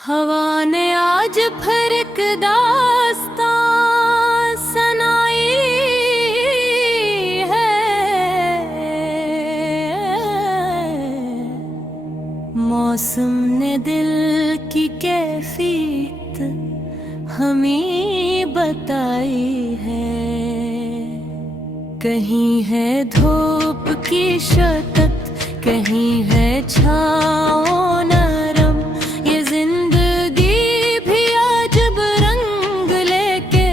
हवा ने आज फिर एक दास्तां सुनाई है। मौसम ने दिल की कैफियत हमें बताई है। कहीं है धूप की शदत, कहीं है छाँव नरम। ये जिंदगी भी अजब रंग लेके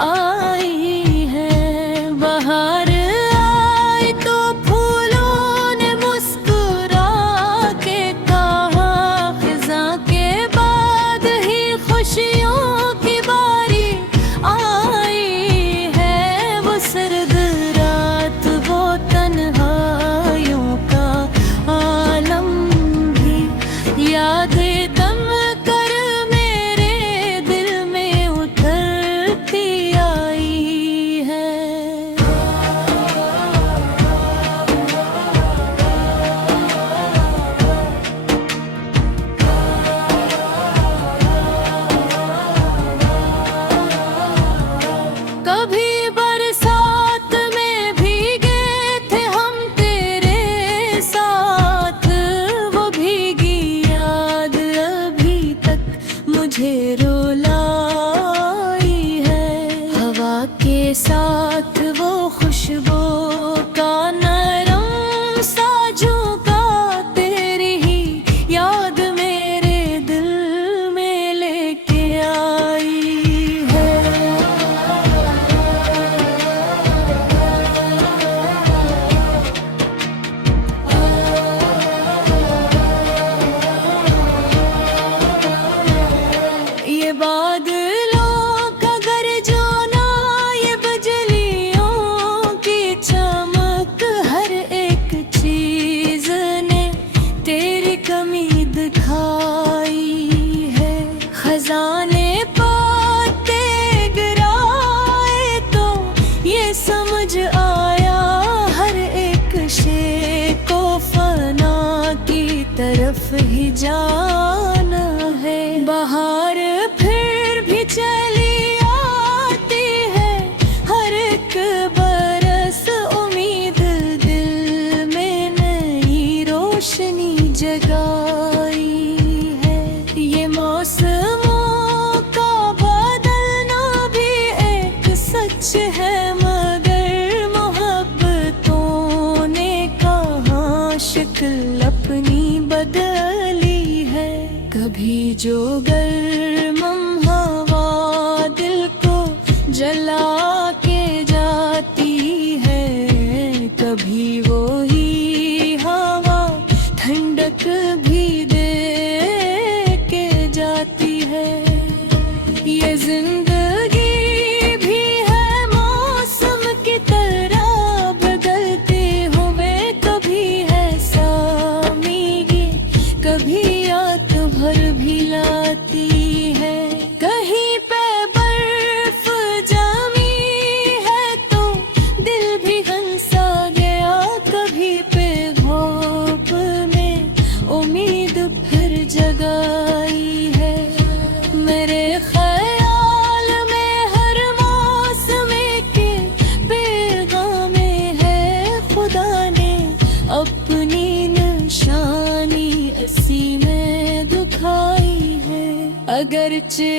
आई है। बाहर आई तो फूलों ने मुस्कुरा के कहा, खिज़ां के बाद ही खुशियों की बारी आई है। वो सर्द रात, वो तन्हाइयों का आलम भी यादें दम कर मेरे दिल में उतरती आई है। कभी बरसात में भीगे थे हम तेरे साथ, वो भीगी याद अभी तक मुझे रुलाई है। हवा के साथ वो खुशबू का नरम सा झोंका, तेरी ही याद मेरे दिल में लेके आई है। ये बादलों का गरजना, ये बिजलियों की चमक, हर एक चीज ने तेरी कमी दिखाई है। खजाने पाते गिराए तो ये समझ आया, हर एक शे को फना की तरफ ही जाना है। बाहर फिर भी चली आती है, हर एक बरस उम्मीद दिल में नई रोशनी जगाई है। ये मौसमों का बदलना भी एक सच है, मगर मोहब्बतों ने कहाँ शक्ल अपनी बदली है। कभी जो गर्मम हवा दिल को जला के जाती है, कभी वो ही हवा ठंडक भी दे के जाती है। ये जिंदगी भी है मौसम की तरह बदलते हुए, कभी है सामीगी, कभी रात भर भी लाती है। कहीं पे बर्फ जमी है तो दिल भी हंसा गया, कभी पे धूप में उम्मीद फिर जगाई है। मेरे ख्याल में हर मौसम के पैगाम है, खुदा ने अपनी निशानी इसी में दिखाई है। अगरचे